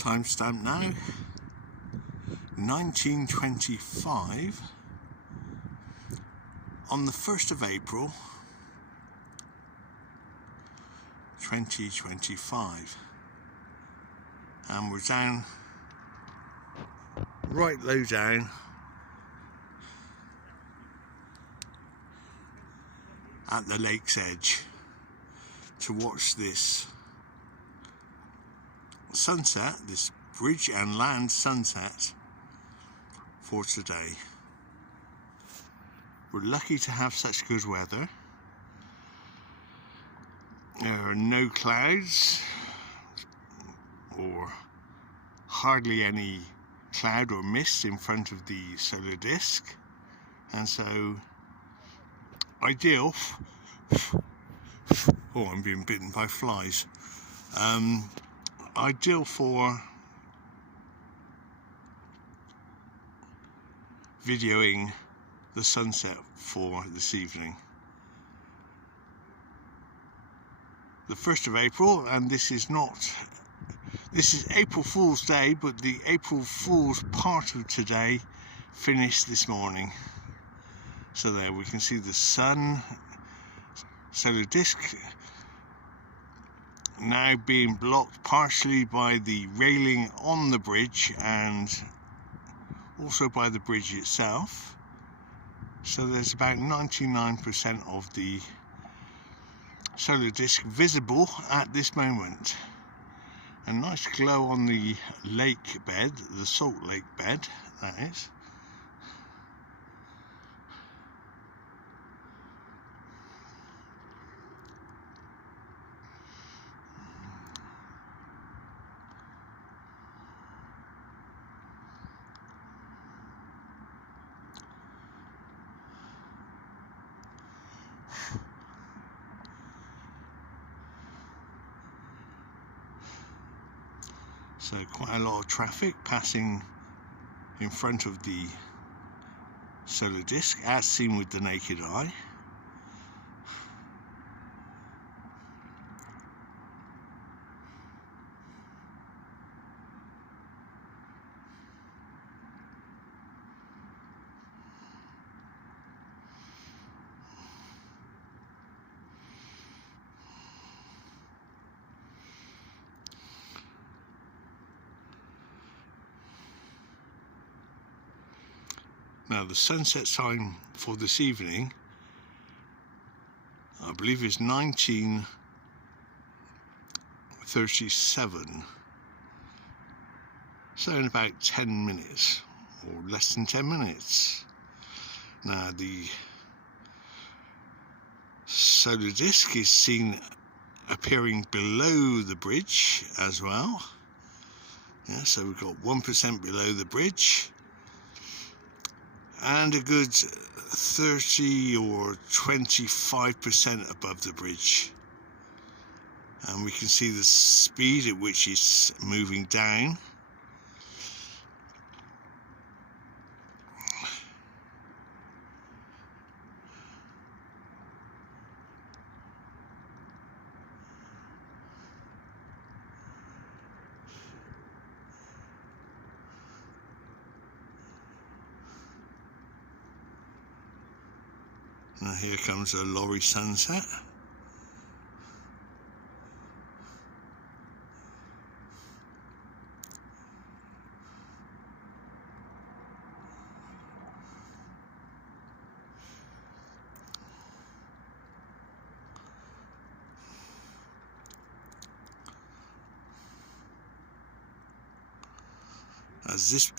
Timestamp now, 1925, on the 1st of April 2025, and we're down, right low down at the lake's edge to watch this sunset, this bridge and land sunset for today. We're lucky to have such good weather. There are no clouds, or hardly any cloud or mist in front of the solar disk, and so ideal. Oh, I'm being bitten by flies. Ideal for videoing the sunset for this evening. The 1st of April, and this is April Fool's Day, but the April Fool's part of today finished this morning. So there we can see the sun, solar disk, now being blocked partially by the railing on the bridge and also by the bridge itself. So there's about 99% of the solar disk visible at this moment. A nice glow on the lake bed, the salt lake bed, that is. So quite a lot of traffic passing in front of the solar disk as seen with the naked eye. Now the sunset time for this evening, I believe, is 19:37. So in about 10 minutes, or less than 10 minutes. Now the solar disk is seen appearing below the bridge as well. Yeah, so we've got 1% below the bridge, and a good 30 or 25% above the bridge. And we can see the speed at which it's moving down. Now here comes a lorry sunset.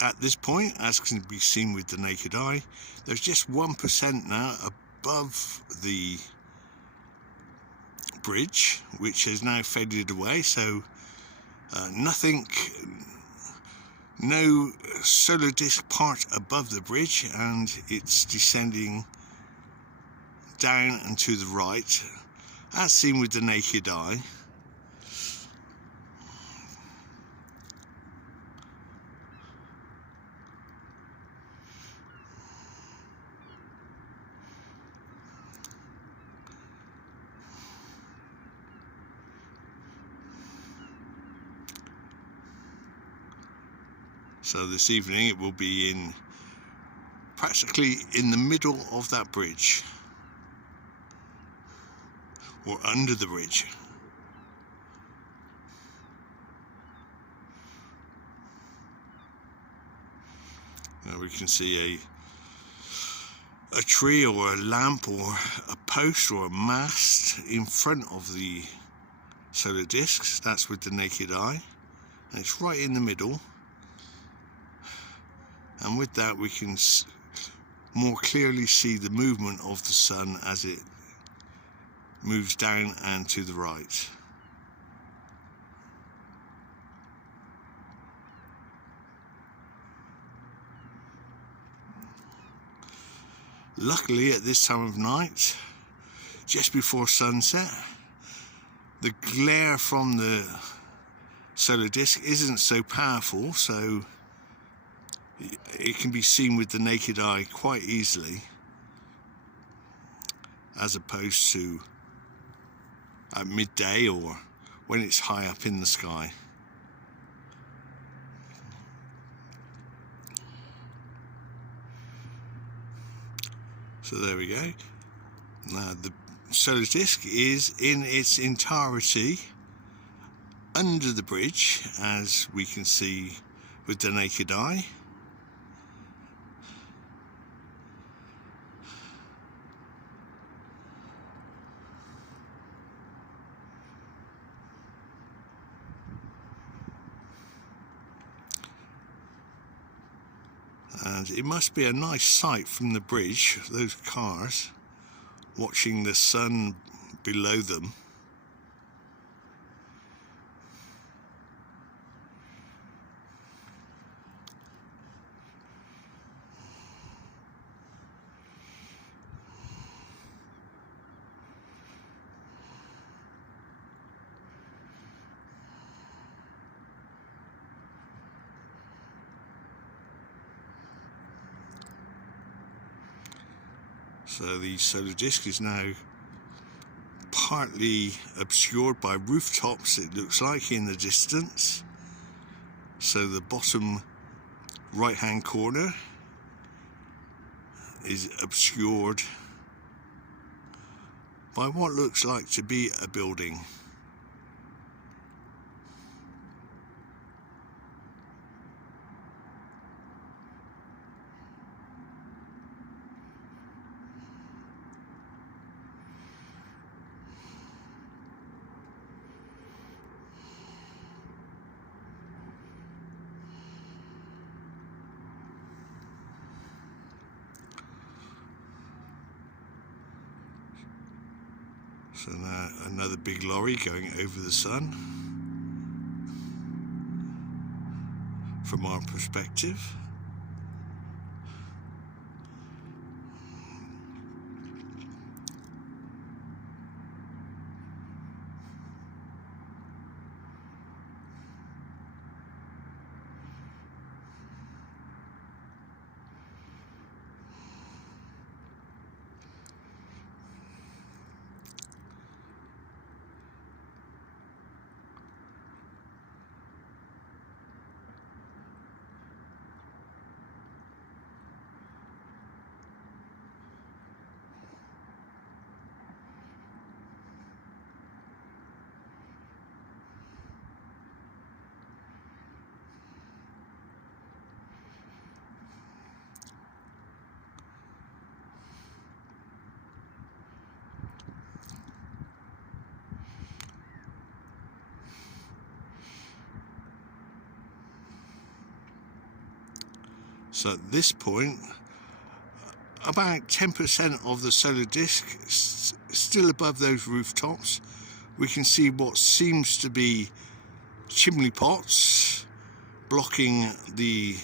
At this point, as can be seen with the naked eye, there's just 1% now above the bridge, which has now faded away. So nothing, no solar disk part above the bridge, and it's descending down and to the right, as seen with the naked eye. So this evening it will be practically in the middle of that bridge, or under the bridge. Now we can see a tree or a lamp or a post or a mast in front of the solar discs. That's with the naked eye, and it's right in the middle, and with that we can more clearly see the movement of the sun as it moves down and to the right. Luckily, at this time of night, just before sunset, the glare from the solar disk isn't so powerful, so it can be seen with the naked eye quite easily, as opposed to at midday or when it's high up in the sky. So there we go. Now the solar disk is in its entirety under the bridge, as we can see with the naked eye. And it must be a nice sight from the bridge, those cars, watching the sun below them. So the solar disk is now partly obscured by rooftops, it looks like, in the distance. So the bottom right hand corner is obscured by what looks like to be a building. So now another big lorry going over the sun from our perspective. So at this point, about 10% of the solar disk still above those rooftops. We can see what seems to be chimney pots blocking the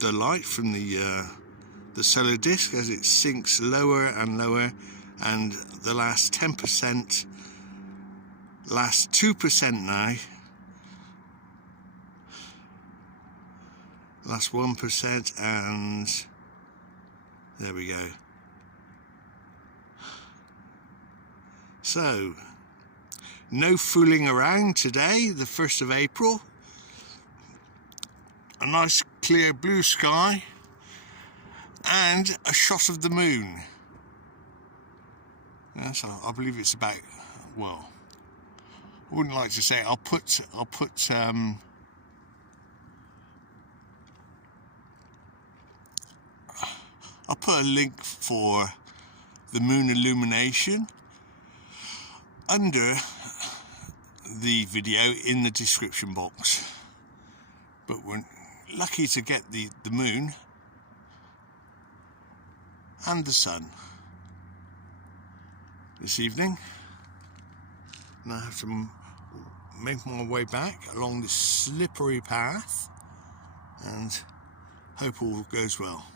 light from the solar disk as it sinks lower and lower, and the last 10%, last 2% now, last 1%, and there we go. So, no fooling around today, the 1st of April. a nice clear blue sky and a shot of the moon. Yeah, so I believe it's about, well, I wouldn't like to say it. I'll put a link for the moon illumination under the video in the description box. But we're lucky to get the moon and the sun this evening. And I have to make my way back along this slippery path and hope all goes well.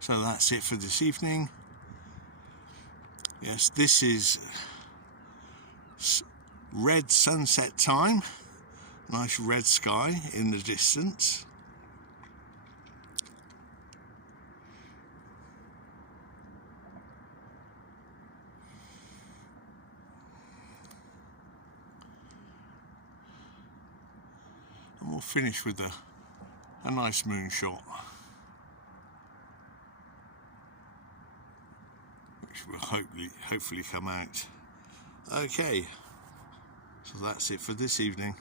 So that's it for this evening. Yes, this is red sunset time. Nice red sky in the distance. And we'll finish with a nice moon shot, which will hopefully come out. Okay, so that's it for this evening.